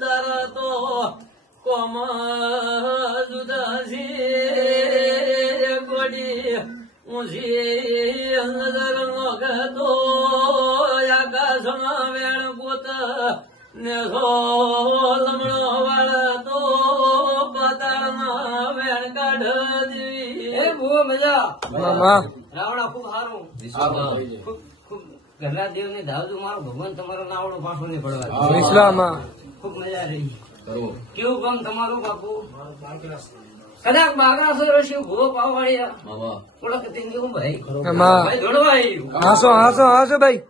તારા તો કોમ જુદાસી ગોડી ઊંચી નજર નોખતો આકાશમાં વેણ પોત ને લમણો વાળતો પાતાળમાં વેણ કાઢ દેવી એ બહુ મજા રાવણા ખૂબ સારું ખૂબ ઘરના દેવ ને ધાવજો મારો ભગવાન તમારો નાવડો પાછો નહીં પડવા ખૂબ મજા રહી કેવું કામ તમારું બાપુ કદાચ બાગરા સર શિવ ભૂવો પાવાળિયા ઓળખતી કેવું ભાઈ ભાઈ જોડવા હાસો હાસો હાસો ભાઈ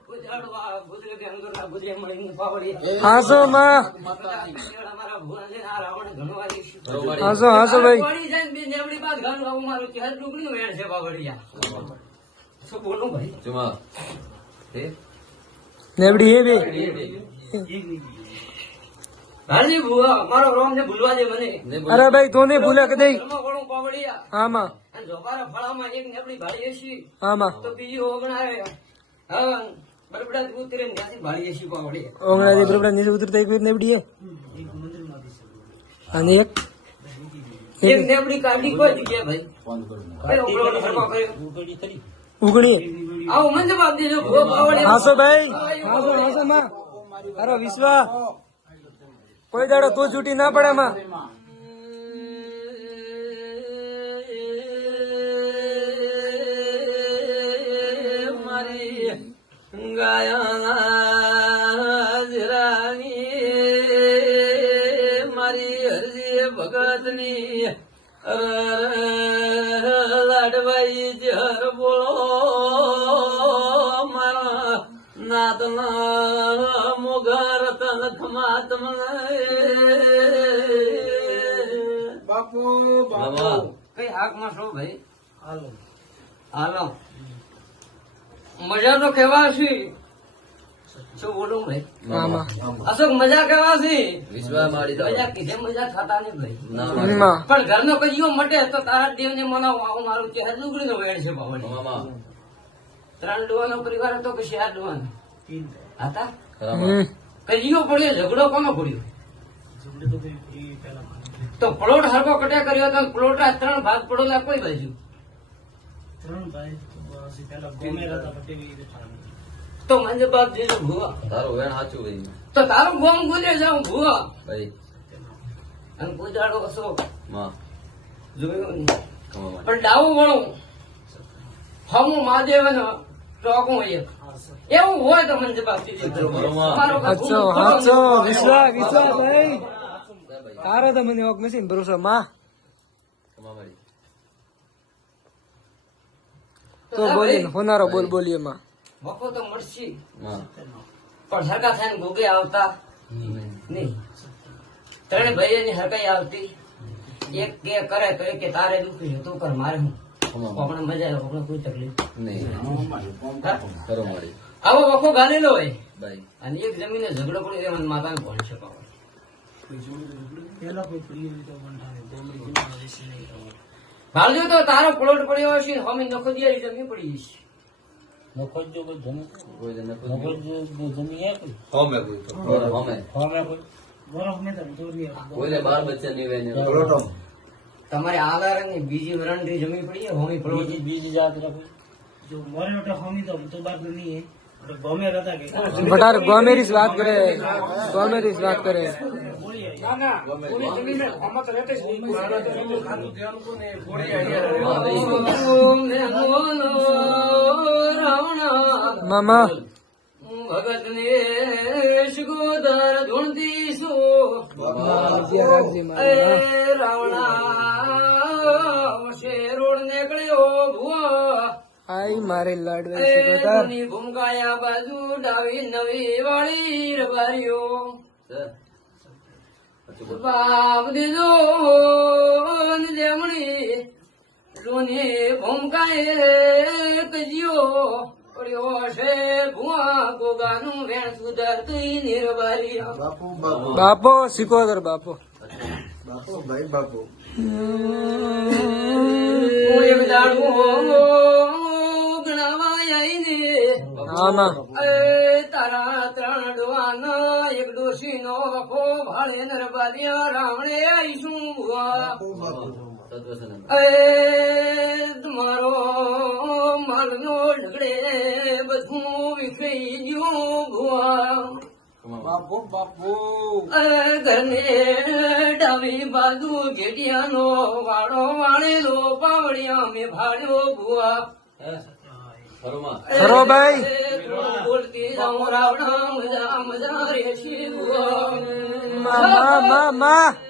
હાસો માં હાસો હાસો ભાઈ મારું ચહેર ટુકડી વેણ છે બાવળિયા શું બોલું ભાઈ નેવડી એ બે હાજી ભુવા મારો રોમ ને ભૂલવા દે મને અરે ભાઈ તો ને ભૂલે કે દઈ આમાં જોબારા ફળામાં એક નેવડી ભાળી એસી આમાં તો બીજી ઓગણાવે હા બરબડા ઉતરે ને ત્યાંથી ભાળી એસી પાવડી ઓગણા બરબડા નીચે ઉતરતા એક નેવડી અને એક નેવડી કાઢી કોઈ જગ્યા ભાઈ ઉગડી આવો મંદ બાપ દેજો ભૂવો પાવડી હાસો ભાઈ હાસો હાસો માં અરે વિશ્વા કોઈ દાડો તું છૂટી ના પડે માં મારી ગાયા જરાની મારી હરજી ભગત ની લાડવાઈ જર બોલો મારા નાતના મોગર તન ખમાત બાપુ બાપુ કઈ હાક માં છો ભાઈ હાલો હાલો મજા તો કેવા છે શું બોલું ભાઈ અશોક મજા કેવા છે મજા કીધે મજા થતા નહીં ભાઈ પણ ઘરનો કજીઓ મટે તો તારા દેવ ને મનાવો આવું મારું ચહેર લુગડી નો વેણ છે બાવળી 3 ડોવાનો પરિવાર હતો કે 4 ડોવાનો હતા કજીઓ પડ્યો ઝઘડો કોનો પડ્યો તો પ્લોટ હરકો કટે કર્યો તો પ્લોટ 3 ભાગ પડેલા કોઈ બાજુ 3 ભાઈ તો મંજ બાપ જેજો ભુવા તારો વેણ સાચું ભાઈ તો તારું ગોમ ગુજે જાઉં ભુવા ભાઈ અને પૂજાડો અશોક માં જોયું પણ ડાવું વણું હમું મહાદેવનો ટોકું એક એવું હોય તો મંજ બાપ જેજો હાચો હાચો વિશ્વા વિશ્વા ભાઈ તારે તો મને ઓક મશીન ભરોસો માં તો બોલી હોનારો બોલ બોલીએ માં વખો તો મળશે પણ હરકા થઈને ગોગે આવતા નહીં 3 ભાઈ ની હરકાઈ આવતી એક કે કરે તો એક કે તારે દુખી છે તું કર મારે હું આપણે મજા આવે આપણે કોઈ તકલીફ નહીં આવો વખો ગાલેલો હોય અને એક જમીને ઝઘડો પડી જાય મને માતાને ભણ છે ભાલજો તો તારો પ્લોટ પડ્યો હશે અમે નખો દિયારી જમીન પડી જશે તમારે આધાર ની બીજી વરણ થી જમી પડી હોમી પ્લોટ બીજી જાત જો મોરે હોમી તો બાર નહીં બટાર ગોમેરી વાત કરે ગોમેરી વાત કરે મામા ભગત ને શિગોદર ધૂણતી રાવણા શેરોડ નીકળ્યો ભુવા આઈ મારે લાડવાની ભૂમકાયા બાજુ ડાવી નવી વાળી રબારીઓ બાપ દીધો જમણી રોને ભૂમકાએ કજ્યો પડ્યો છે ભુવા ગોગાનું વેણ સુધારતી નિર્બારી બાપો સિકોદર બાપો બાપો ભાઈ બાપો એક દાડો ગણાવાય ને ના ના એ તારા 3 ડોહાના એક ડોશીનો વખો ભાળે નરબાદિયા રાવણે આવીશું ભુવા એ તમારો માલનો ઢગડે બધું વિખરી ગયું ભુવા બાપુ બાપુ ઘરને ડાબી બાજુ ઘેટિયાનો વાળો વાળેલો પાવડિયા મેં ભાડ્યો ભુવા ખરો ભાઈ બોલતી જાઉં રાવણા મજા મજા રેશી ભુવા માં માં માં